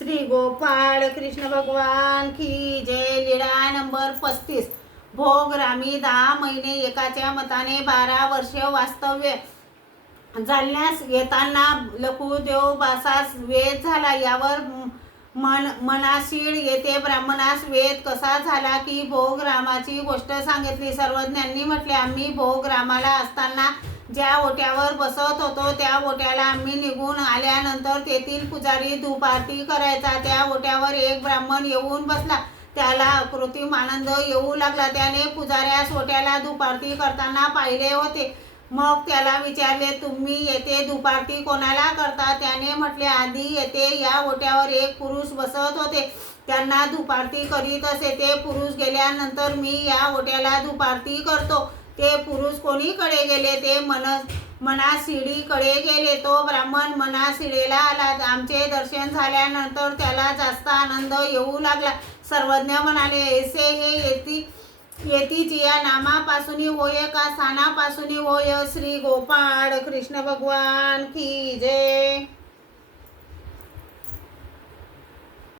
श्री गोपाळ कृष्ण भगवान की जय. लीळा नंबर पस्तीस. भोग रामी दहा महिने एकाच्या मताने बारा वर्ष वास्तव्य. झाल्यास येताना लखुदेव बासास वेद झाला. यावर मन मनाशीळ येथे ब्राह्मणास वेद कसा झाला की भोग रामाची गोष्ट सांगितली. सर्वज्ञांनी म्हटले आम्ही भोग रामाला असताना ज्या ओट्यावर बसत होतो त्या ओट्याला आम्ही निघून आल्यानंतर तेथील पुजारी धूपारती करायचा. त्या ओट्यावर एक ब्राह्मण येऊन बसला. त्याला अकृत्रिम आनंद येऊ लागला. त्याने पुजाऱ्यास ओट्याला धुपारती करताना पाहिले होते. मग त्याला विचारले तुम्ही येथे दुपारती कोणाला करता? त्याने म्हटले आधी येथे या ओट्यावर एक पुरुष बसत होते. त्यांना दुपारती करीत असे. ते पुरुष गेल्यानंतर मी या ओट्याला दुपारती करतो. ते पुरुष कोणीकडे गेले? ते मन मनाशिडीकडे गेले. तो ब्राह्मण मनाशिडेला आला. आमचे दर्शन झाल्यानंतर त्याला जास्त आनंद येऊ लागला. सर्वज्ञ म्हणाले ऐसे हे येती येती या नामापासून होय का? स्थानापासून होय? श्री गोपाळ कृष्ण भगवान की जय.